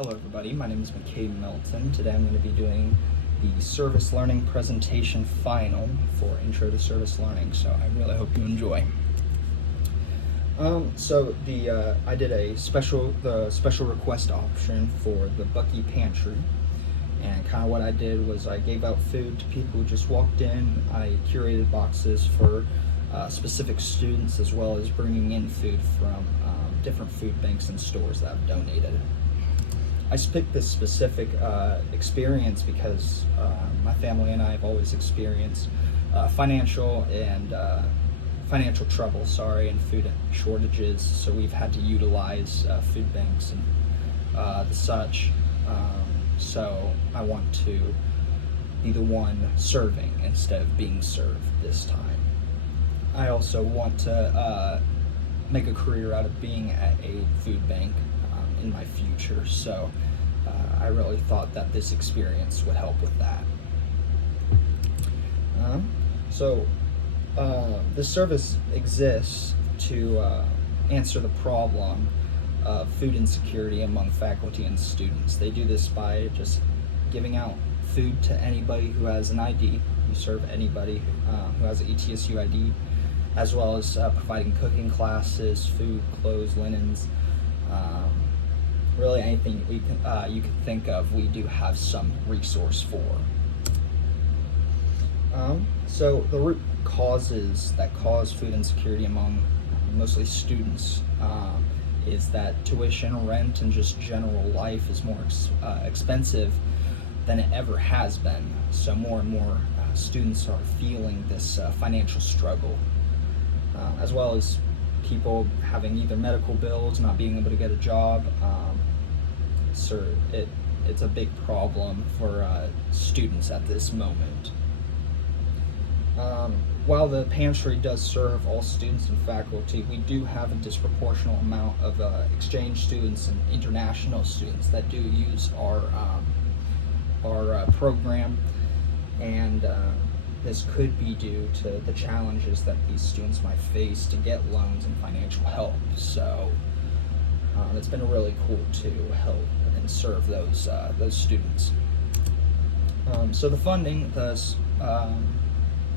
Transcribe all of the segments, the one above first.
Hello everybody, my name is McKay Melton. Today I'm going to be doing the Service Learning presentation final for Intro to Service Learning, so I really hope you enjoy. I did the special request option for the Bucky Pantry, and kind of what I did was I gave out food to people who just walked in. I curated boxes for specific students, as well as bringing in food from different food banks and stores that have donated. I picked this specific experience because my family and I have always experienced financial trouble, and food shortages. So we've had to utilize food banks and the such. So I want to be the one serving instead of being served this time. I also want to make a career out of being at a food bank in my future, so I really thought that this experience would help with that. This service exists to answer the problem of food insecurity among faculty and students. They do this by just giving out food to anybody who has an ID. We serve anybody who has an ETSU ID, as well as providing cooking classes, food, clothes, linens, really anything you can think of, we do have some resource for. So the root causes that cause food insecurity among mostly students is that tuition, rent, and just general life is more expensive than it ever has been. So more and more students are feeling this financial struggle, as well as people having either medical bills, not being able to get a job. It's a big problem for students at this moment. While the pantry does serve all students and faculty, we do have a disproportionate amount of exchange students and international students that do use our program, and this could be due to the challenges that these students might face to get loans and financial help. So it's been really cool to help and serve those students. So the funding,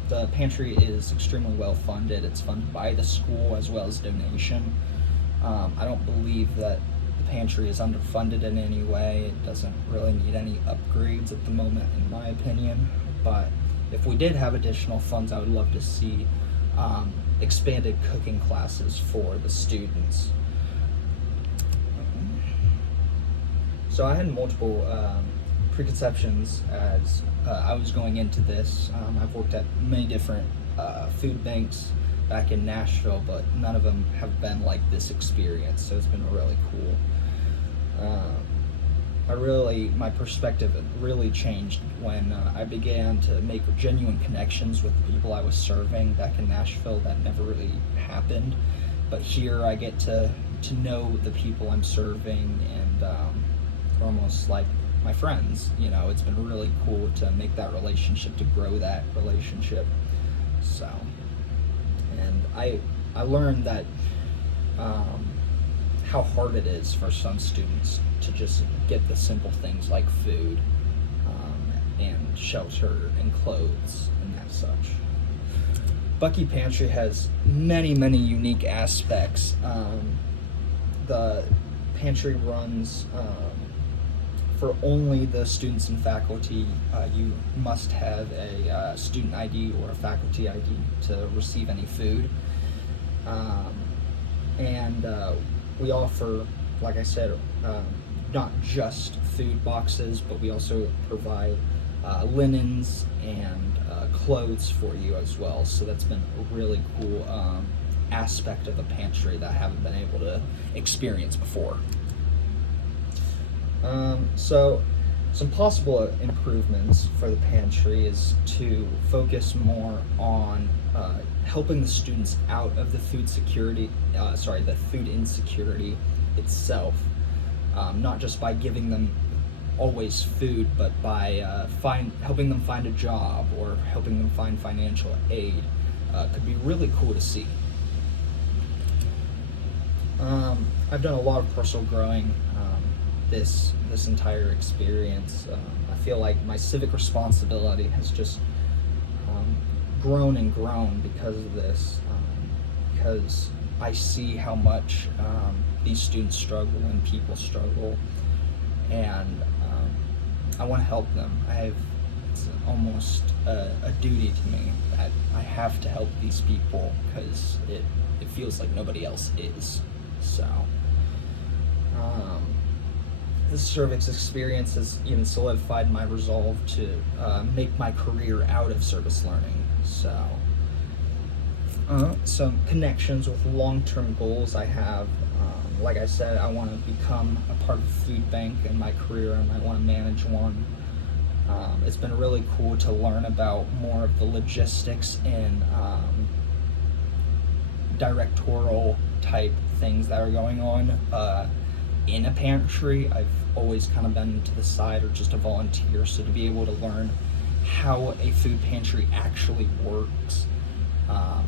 the pantry is extremely well funded. It's funded by the school as well as donation. I don't believe that the pantry is underfunded in any way. It doesn't really need any upgrades at the moment, in my opinion. But if we did have additional funds, I would love to see expanded cooking classes for the students. So I had multiple preconceptions as I was going into this. I've worked at many different food banks back in Nashville, but none of them have been like this experience, so it's been really cool. My perspective really changed when I began to make genuine connections with the people I was serving back in Nashville. That never really happened, but here I get to know the people I'm serving, and they're almost like my friends. It's been really cool to make that relationship, to grow that relationship. So, and I learned that how hard it is for some students to just get the simple things like food and shelter and clothes and that such. Bucky Pantry has many unique aspects. The pantry runs for only the students and faculty. You must have a student ID or a faculty ID to receive any food. We offer, like I said, not just food boxes, but we also provide linens and clothes for you as well. So that's been a really cool aspect of the pantry that I haven't been able to experience before. So some possible improvements for the pantry is to focus more on helping the students out of the food insecurity itself, not just by giving them always food, but by helping them find a job or helping them find financial aid. Could be really cool to see. I've done a lot of personal growing this entire experience. I feel like my civic responsibility has just grown and grown because of this, because I see how much these students struggle and people struggle, and I want to help them. It's almost a duty to me that I have to help these people because it feels like nobody else is. So this service experience has even solidified my resolve to make my career out of service learning. So some connections with long-term goals I have. Like I said, I want to become a part of a food bank in my career, and I want to manage one. It's been really cool to learn about more of the logistics and directorial type things that are going on in a pantry. I've always kind of been to the side or just a volunteer, so to be able to learn how a food pantry actually works,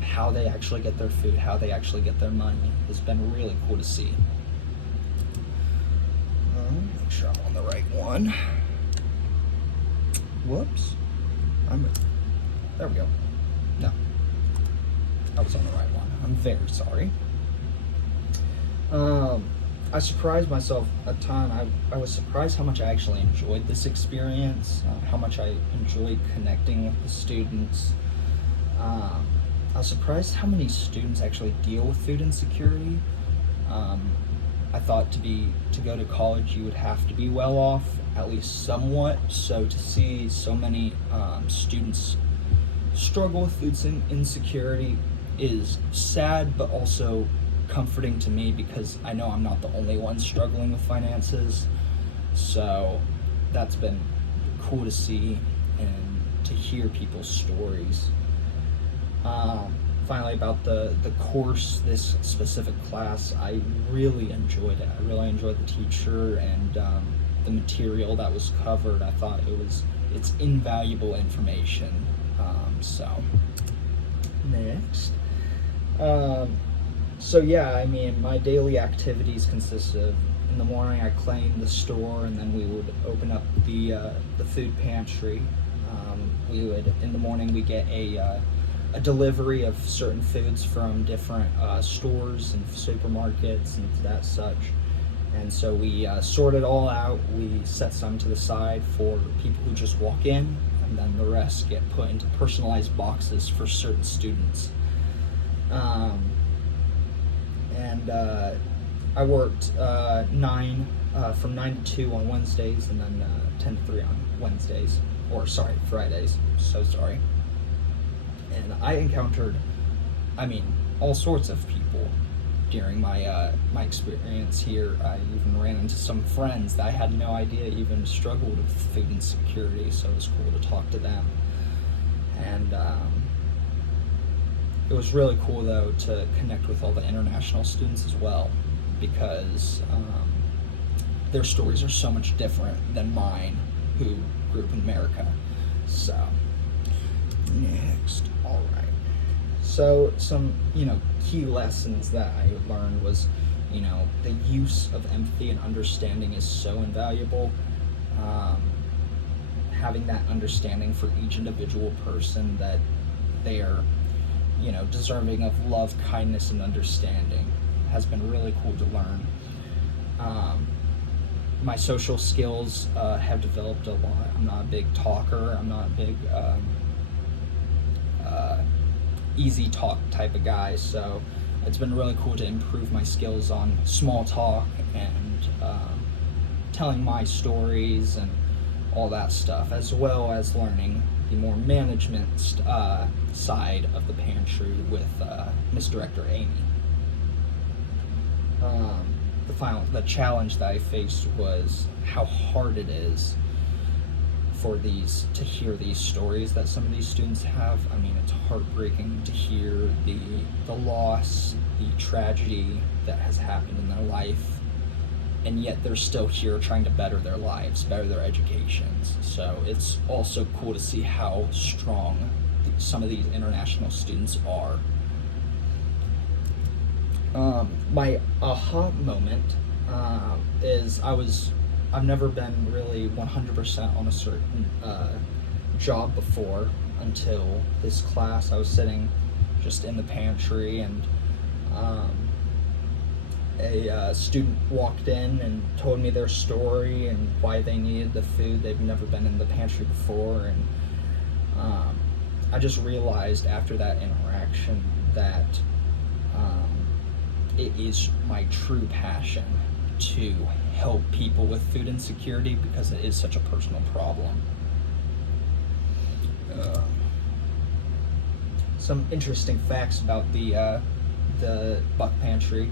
how they actually get their food, how they actually get their money, has been really cool to see. Make sure I'm on the right one. Whoops. There we go. No. I was on the right one. I'm very sorry. I surprised myself a ton. I was surprised how much I actually enjoyed this experience, how much I enjoyed connecting with the students. I was surprised how many students actually deal with food insecurity. I thought to go to college you would have to be well off, at least somewhat. So to see so many students struggle with food insecurity is sad, but also comforting to me because I know I'm not the only one struggling with finances. So that's been cool to see and to hear people's stories. Finally, about the course, this specific class, I really enjoyed it. I really enjoyed the teacher and the material that was covered. I thought it's invaluable information. So next. So yeah, I mean, my daily activities consist of, in the morning I clean the store, and then we would open up the food pantry. In the morning we get a delivery of certain foods from different stores and supermarkets and that such. And so we sort it all out. We set some to the side for people who just walk in, and then the rest get put into personalized boxes for certain students. I worked from 9 to 2 on Wednesdays, and then 10 to 3 on Fridays. So sorry. And I encountered, all sorts of people during my experience here. I even ran into some friends that I had no idea even struggled with food insecurity, so it was cool to talk to them. And it was really cool, though, to connect with all the international students as well, because their stories are so much different than mine, who grew up in America. So, next. All right. So some, key lessons that I learned was, the use of empathy and understanding is so invaluable. Having that understanding for each individual person, that they are, deserving of love, kindness, and understanding, has been really cool to learn. My social skills have developed a lot. I'm not a big talker. I'm not a big easy talk type of guy, so it's been really cool to improve my skills on small talk and telling my stories and all that stuff, as well as learning the more management side of the pantry with Miss Director Amy. The challenge that I faced was how hard it is to hear these stories that some of these students have. It's heartbreaking to hear the loss, the tragedy that has happened in their life, and yet they're still here trying to better their lives, better their educations. So it's also cool to see how strong some of these international students are. My aha moment is I was I've never been really 100% on a certain job before until this class. I was sitting just in the pantry, and a student walked in and told me their story and why they needed the food. They've never been in the pantry before, and I just realized after that interaction that it is my true passion to help people with food insecurity, because it is such a personal problem. Some interesting facts about the Buck Pantry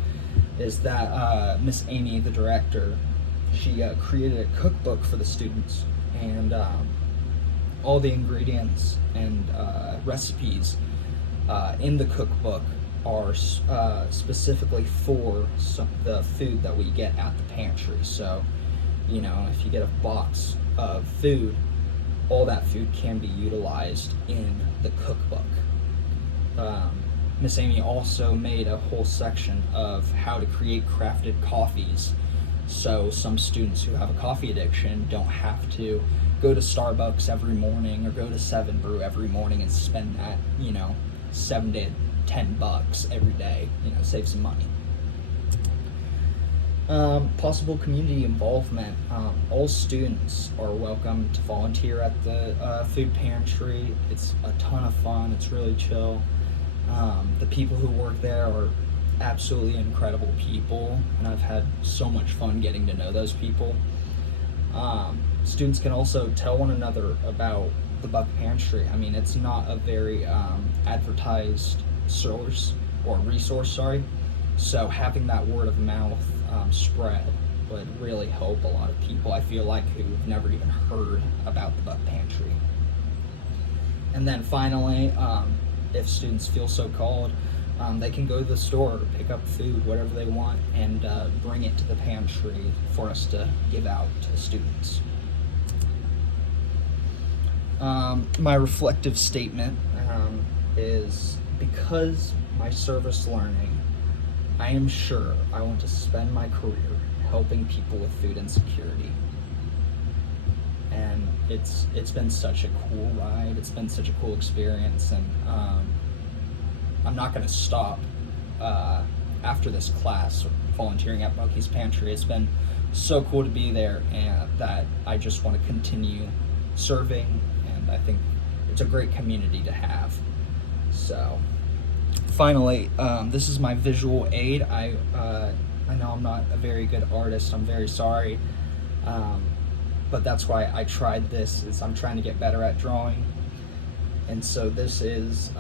is that Miss Amy, the director, she created a cookbook for the students, and all the ingredients and recipes in the cookbook are specifically for the food that we get at the pantry. So, you know, if you get a box of food, all that food can be utilized in the cookbook. Miss Amy also made a whole section of how to create crafted coffees, so some students who have a coffee addiction don't have to go to Starbucks every morning or go to 7 Brew every morning and spend that, you know, $7 to $10 every day, you know, save some money. Possible community involvement. All students are welcome to volunteer at the food pantry. It's a ton of fun. It's really chill. The people who work there are absolutely incredible people, and I've had so much fun getting to know those people. Students can also tell one another about the Buck Pantry. I mean, it's not a very advertised resource, so having that word of mouth spread would really help a lot of people, I feel like, who've never even heard about the Buck Pantry. And then finally, if students feel so called, they can go to the store, pick up food, whatever they want, and bring it to the pantry for us to give out to students. My reflective statement is, because my service learning, I am sure I want to spend my career helping people with food insecurity. And it's been such a cool ride. It's been such a cool experience, and I'm not going to stop after this class volunteering at Bucky's Pantry. It's been so cool to be there, and that I just want to continue serving, and I think it's a great community to have. So finally, this is my visual aid. I know I'm not a very good artist. I'm very sorry. But that's why I tried this, is I'm trying to get better at drawing. And so this is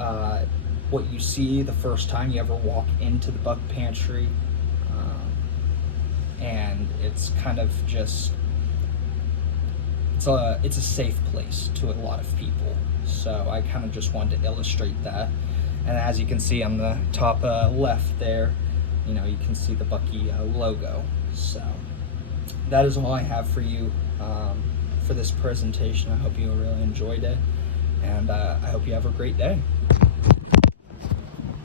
what you see the first time you ever walk into the Buck Pantry. And it's kind of just, it's a safe place to a lot of people. So I kind of just wanted to illustrate that. And as you can see on the top left there, you know, you can see the Bucky logo. So that is all I have for you for this presentation. I hope you really enjoyed it, and I hope you have a great day.